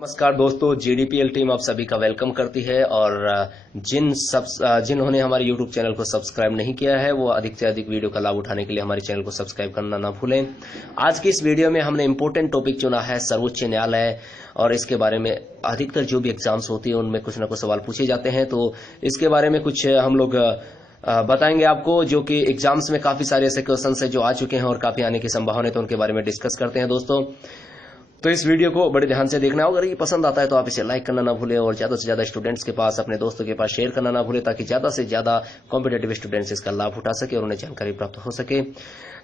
नमस्कार दोस्तों, जीडीपीएल टीम आप सभी का वेलकम करती है। और जिन्होंने हमारे यूट्यूब चैनल को सब्सक्राइब नहीं किया है वो अधिक से अधिक वीडियो का लाभ उठाने के लिए हमारे चैनल को सब्सक्राइब करना ना भूलें। आज की इस वीडियो में हमने इम्पोर्टेंट टॉपिक चुना है सर्वोच्च न्यायालय, और इसके बारे में अधिकतर जो भी एग्जाम्स होती है उनमें कुछ ना कुछ सवाल पूछे जाते हैं, तो इसके बारे में कुछ हम लोग बताएंगे आपको, जो कि एग्जाम्स में काफी सारे ऐसे क्वेश्चन है जो आ चुके हैं और काफी आने की संभावना है, तो उनके बारे में डिस्कस करते हैं दोस्तों। तो इस वीडियो को बड़े ध्यान से देखना होगा। अगर ये पसंद आता है तो आप इसे लाइक करना ना भूलें और ज्यादा से ज्यादा स्टूडेंट्स के पास, अपने दोस्तों के पास शेयर करना ना भूलें, ताकि ज्यादा से ज्यादा कॉम्पिटेटिव स्टूडेंट्स इसका लाभ उठा सके और उन्हें जानकारी प्राप्त हो सके।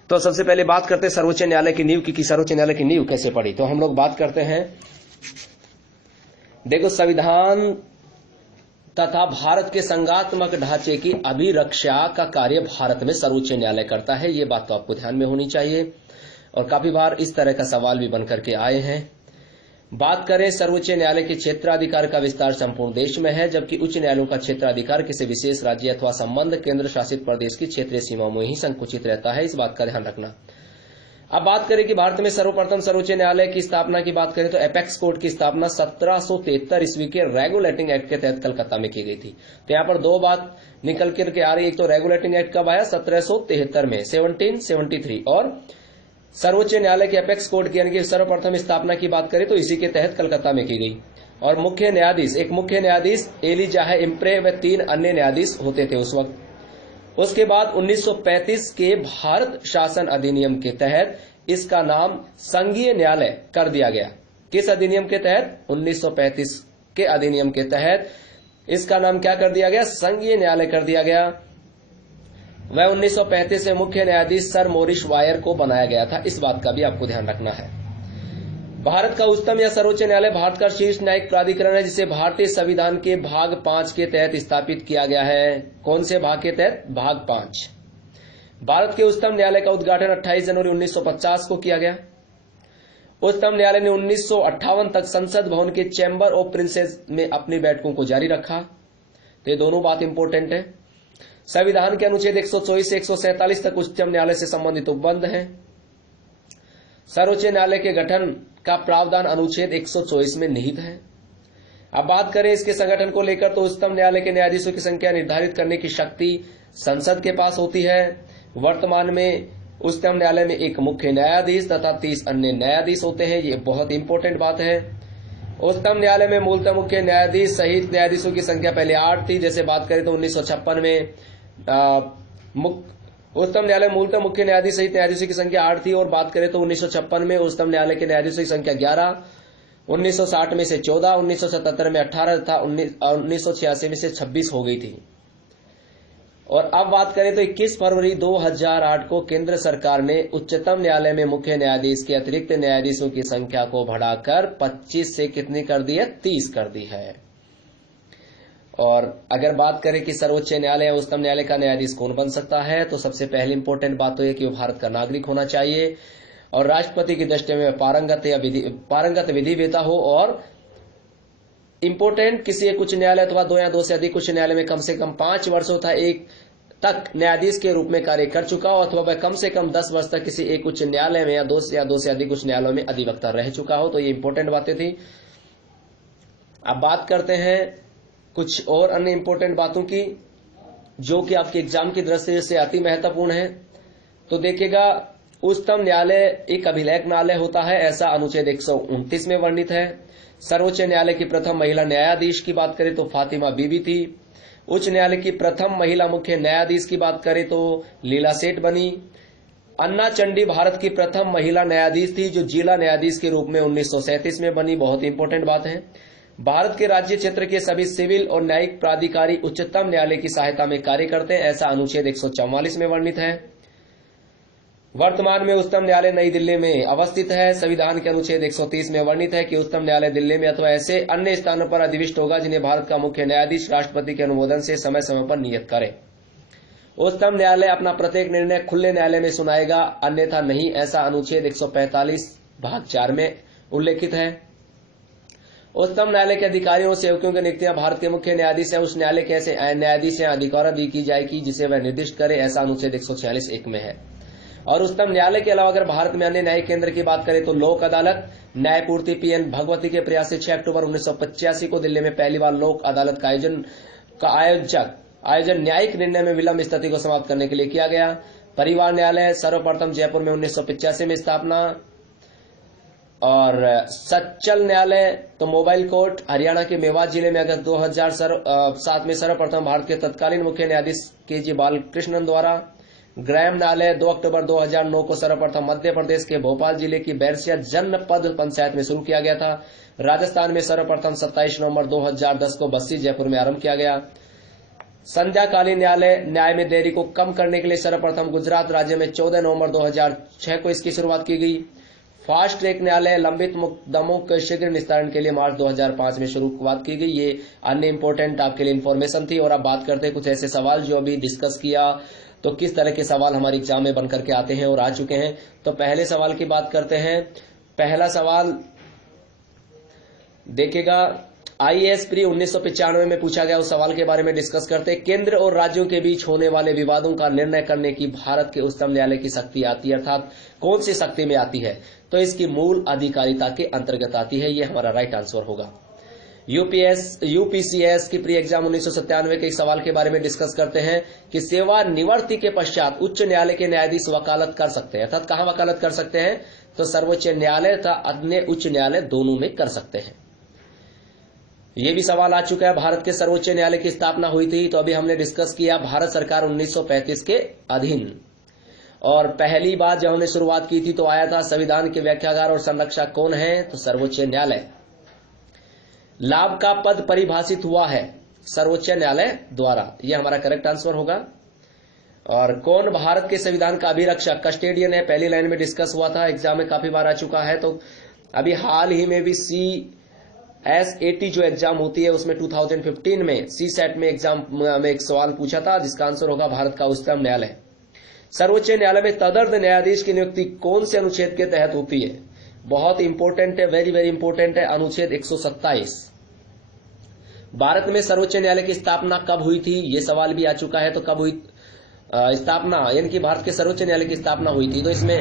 तो सबसे पहले बात करते हैं सर्वोच्च न्यायालय की नींव की, सर्वोच्च न्यायालय की नींव कैसे पड़ी। तो हम लोग बात करते हैं, देखो, संविधान तथा भारत के संघात्मक ढांचे की अभिरक्षा का कार्य भारत में सर्वोच्च न्यायालय करता है। ये बात तो आपको ध्यान में होनी चाहिए, और काफी बार इस तरह का सवाल भी बनकर के आए हैं। बात करें, सर्वोच्च न्यायालय के क्षेत्राधिकार का विस्तार संपूर्ण देश में है, जबकि उच्च न्यायालयों का क्षेत्राधिकार किसी विशेष राज्य अथवा संबंध केंद्र शासित प्रदेश की क्षेत्रीय सीमाओं में ही संकुचित रहता है। इस बात का ध्यान रखना। अब बात करें कि भारत में सर्वप्रथम सर्वोच्च न्यायालय की स्थापना की बात करें तो एपेक्स कोर्ट की स्थापना 1773 ईस्वी के रेगुलेटिंग एक्ट के तहत कलकत्ता में की गई थी। तो यहाँ पर दो बात निकल करके आ रही है। एक तो रेगुलेटिंग एक्ट कब आया, 1773 में, 1773, और सर्वोच्च न्यायालय के एपेक्स कोर्ट की यानी कि सर्वप्रथम स्थापना की बात करें तो इसी के तहत कलकत्ता में की गई। और मुख्य न्यायाधीश, एक मुख्य न्यायाधीश एलिजाह इम्प्रे व 3 अन्य न्यायाधीश होते थे उस वक्त। उसके बाद 1935 के भारत शासन अधिनियम के तहत इसका नाम संघीय न्यायालय कर दिया गया। किस अधिनियम के तहत? 1935 के अधिनियम के तहत इसका नाम क्या कर दिया गया? संघीय न्यायालय कर दिया गया। वह 1935 में मुख्य न्यायाधीश सर मोरिस वायर को बनाया गया था। इस बात का भी आपको ध्यान रखना है। भारत का उच्चतम या सर्वोच्च न्यायालय भारत का शीर्ष न्यायिक प्राधिकरण है, जिसे भारतीय संविधान के भाग 5 के तहत स्थापित किया गया है। कौन से भाग के तहत? भाग 5। भारत के उच्चतम न्यायालय का उद्घाटन 28 जनवरी 1950 को किया गया। उच्चतम न्यायालय ने 1958 तक संसद भवन के चैम्बर ऑफ प्रिंसेस में अपनी बैठकों को जारी रखा। तो ये दोनों बात इंपोर्टेंट है। संविधान के अनुच्छेद 124 से 147 तक उच्चतम न्यायालय से संबंधित उपबंध है। सर्वोच्च न्यायालय के गठन का प्रावधान अनुच्छेद 124 में निहित है। अब बात करें इसके संगठन को लेकर तो उच्चतम न्यायालय के न्यायाधीशों की संख्या निर्धारित करने की शक्ति संसद के पास होती है। वर्तमान में उच्चतम न्यायालय में एक मुख्य न्यायाधीश तथा 30 अन्य न्यायाधीश होते हैं। ये बहुत इंपॉर्टेंट बात है। उच्चतम न्यायालय में मूलतः मुख्य न्यायाधीश सहित न्यायाधीशों की संख्या पहले 8 थी। जैसे बात करें तो 1956 में उच्चतम न्यायालय मूलतः मुख्य न्यायाधीश सहित न्यायाधीशों की संख्या 8 थी, और बात करें तो 1956 में उच्चतम न्यायालय के न्यायाधीशों की संख्या 11, 1960 में से 14, 1977 में 18 था, 1986 में से 26 हो गई थी। और अब बात करें तो 21 फरवरी 2008 को केंद्र सरकार ने उच्चतम न्यायालय में मुख्य न्यायाधीश के अतिरिक्त न्यायाधीशों की संख्या को बढ़ाकर 25 से कितनी कर दी है? 30 कर दी है। और अगर बात करें कि सर्वोच्च न्यायालय या उच्चतम न्यायालय का न्यायाधीश कौन बन सकता है, तो सबसे पहले इंपॉर्टेंट बात तो यह कि वो भारत का नागरिक होना चाहिए और राष्ट्रपति की दृष्टि में पारंगत विधिवेता हो, और इंपोर्टेंट किसी एक उच्च न्यायालय अथवा 2 या 2 से अधिक उच्च न्यायालय में कम से कम 5 वर्षों तक न्यायाधीश के रूप में कार्य कर चुका हो, अथवा वह कम से कम 10 वर्ष तक किसी एक उच्च न्यायालय में या 2 से अधिक उच्च न्यायालयों में अधिवक्ता रह चुका हो। तो ये इंपॉर्टेंट बातें थी। अब बात करते हैं कुछ और अन्य इंपॉर्टेंट बातों की, जो कि आपके एग्जाम की दृष्टि से अति महत्वपूर्ण है। तो देखिएगा, उच्चतम न्यायालय एक अभिलेख न्यायालय होता है, ऐसा अनुच्छेद 129 में वर्णित है। सर्वोच्च न्यायालय की प्रथम महिला न्यायाधीश की बात करें तो फातिमा बीबी थी। उच्च न्यायालय की प्रथम महिला मुख्य न्यायाधीश की बात करें तो लीला सेठ बनी। अन्ना चंडी भारत की प्रथम महिला न्यायाधीश थी, जो जिला न्यायाधीश के रूप में 1937 में बनी। बहुत इंपॉर्टेंट बात है। भारत के राज्य क्षेत्र के सभी सिविल और न्यायिक प्राधिकारी उच्चतम न्यायालय की सहायता में कार्य करते हैं, ऐसा अनुच्छेद 144 में वर्णित है। वर्तमान में उच्चतम न्यायालय नई दिल्ली में अवस्थित है। संविधान के अनुच्छेद 130 में वर्णित है कि उच्चतम न्यायालय दिल्ली में अथवा ऐसे अन्य स्थानों पर अधिविष्ट होगा जिन्हें भारत का मुख्य न्यायाधीश राष्ट्रपति के अनुमोदन से समय समय पर नियत करे। उच्चतम न्यायालय अपना प्रत्येक निर्णय खुले न्यायालय में सुनाएगा, अन्यथा नहीं, ऐसा अनुच्छेद 145 भाग 4 में उल्लेखित है। उच्चतम न्यायालय के अधिकारियों और सेवकों की नियुक्तियां भारत के मुख्य न्यायाधीश है उस न्यायालय के ऐसे न्यायाधीश या अधिकार दी की जाएगी जिसे वह निर्दिष्ट करे, ऐसा अनुच्छेद 146(1) में है। और उच्चतम न्यायालय के अलावा अगर भारत में अन्य न्यायिक केंद्र की बात करें तो लोक अदालत, न्यायपूर्ति पीएन भगवती के प्रयास से 6 अक्टूबर 1985 को दिल्ली में पहली बार लोक अदालत का आयोजन न्यायिक निर्णय में विलंब स्थिति को समाप्त करने के लिए किया गया। परिवार न्यायालय सर्वप्रथम जयपुर में 1985 में स्थापना। और सच्चल न्यायालय तो मोबाइल कोर्ट हरियाणा के मेवात जिले में अगस्त 2007 में सर्वप्रथम भारत के तत्कालीन मुख्य न्यायाधीश के.जी. बालकृष्णन द्वारा। ग्राम न्यायालय 2 अक्टूबर 2009 को सर्वप्रथम मध्य प्रदेश के भोपाल जिले की बैरसिया जनपद पंचायत में शुरू किया गया था। राजस्थान में सर्वप्रथम 27 नवंबर 2010 को बस्सी जयपुर में आरंभ किया गया। संध्याकालीन न्याय में देरी को कम करने के लिए सर्वप्रथम गुजरात राज्य में 14 नवंबर 2006 को इसकी शुरुआत की गई। फास्ट ट्रैक न्यायालय लंबित मुकदमों के शीघ्र निस्तारण के लिए मार्च 2005 में शुरुआत की गई। ये अन्य इंपोर्टेंट आपके लिए इन्फॉर्मेशन थी। और अब बात करते हैं कुछ ऐसे सवाल जो अभी डिस्कस किया तो किस तरह के सवाल हमारे एग्जाम में बनकर के आते हैं और आ चुके हैं। तो पहले सवाल की बात करते हैं। पहला सवाल देखिएगा, आईएएस प्री 1995 में पूछा गया उस सवाल के बारे में डिस्कस करते हैं। केंद्र और राज्यों के बीच होने वाले विवादों का निर्णय करने की भारत के उच्चतम न्यायालय की शक्ति आती है, अर्थात कौन सी शक्ति में आती है? तो इसकी मूल अधिकारिता के अंतर्गत आती है। ये हमारा राइट आंसर होगा। यूपीसीएस की प्री एग्जाम 1997 के एक सवाल के बारे में डिस्कस करते हैं कि सेवानिवृत्ति के पश्चात उच्च न्यायालय के न्यायाधीश वकालत कर सकते हैं, अर्थात कहां वकालत कर सकते हैं? तो सर्वोच्च न्यायालय तथा अन्य उच्च न्यायालय दोनों में कर सकते हैं। यह भी सवाल आ चुका है, भारत के सर्वोच्च न्यायालय की स्थापना हुई थी तो अभी हमने डिस्कस किया भारत सरकार 1935 के अधीन। और पहली बार जब हमने शुरुआत की थी तो आया था संविधान के व्याख्याकार और संरक्षक कौन है? तो सर्वोच्च न्यायालय। लाभ का पद परिभाषित हुआ है सर्वोच्च न्यायालय द्वारा, यह हमारा करेक्ट आंसर होगा। और कौन भारत के संविधान का अभिरक्षक कस्टेडियन है? पहली लाइन में डिस्कस हुआ था, एग्जाम में काफी बार आ चुका है। तो अभी हाल ही में भी CSAT जो एग्जाम होती है उसमें 2015 में CSAT में एग्जाम में एक सवाल पूछा था जिसका आंसर होगा भारत का उच्चतम न्यायालय। सर्वोच्च न्यायालय में तदर्थ न्यायाधीश की नियुक्ति कौन से अनुच्छेद के तहत होती है? बहुत इंपोर्टेंट है, वेरी वेरी इंपोर्टेंट है, अनुच्छेद 127। भारत में सर्वोच्च न्यायालय की स्थापना कब हुई थी? ये सवाल भी आ चुका है। तो कब हुई स्थापना, यानी कि भारत के सर्वोच्च न्यायालय की स्थापना हुई थी? तो इसमें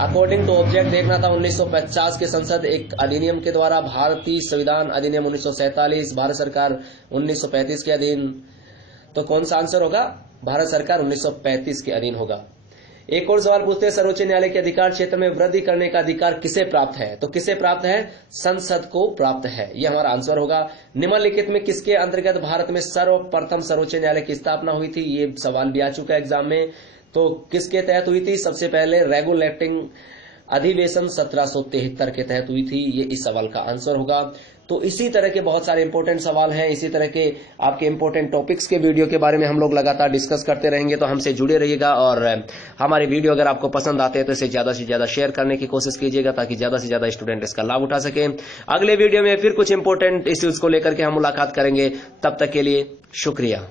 अकॉर्डिंग टू ऑब्जेक्ट देखना था 1950 के संसद एक अधिनियम के द्वारा, भारतीय संविधान अधिनियम 1947, भारत सरकार 1935 के अधीन। तो कौन सा आंसर होगा? भारत सरकार 1935 के अधीन होगा। एक और सवाल पूछते हैं, सर्वोच्च न्यायालय के अधिकार क्षेत्र में वृद्धि करने का अधिकार किसे प्राप्त है? तो किसे प्राप्त है? संसद को प्राप्त है, यह हमारा आंसर होगा। निम्नलिखित में किसके अंतर्गत भारत में सर्वप्रथम सर्वोच्च न्यायालय की स्थापना हुई थी? ये सवाल भी आ चुका है एग्जाम में। तो किसके तहत हुई थी? सबसे पहले रेगुलेटिंग अधिवेशन 1773 के तहत हुई थी, ये इस सवाल का आंसर होगा। तो इसी तरह के बहुत सारे इंपॉर्टेंट सवाल हैं, इसी तरह के आपके इंपॉर्टेंट टॉपिक्स के वीडियो के बारे में हम लोग लगातार डिस्कस करते रहेंगे। तो हमसे जुड़े रहिएगा और हमारे वीडियो अगर आपको पसंद आते हैं तो इसे ज्यादा से ज्यादा शेयर करने की कोशिश कीजिएगा ताकि ज्यादा से ज्यादा स्टूडेंट इसका लाभ उठा सके। अगले वीडियो में फिर कुछ इंपॉर्टेंट इश्यूज को लेकर के हम मुलाकात करेंगे, तब तक के लिए शुक्रिया।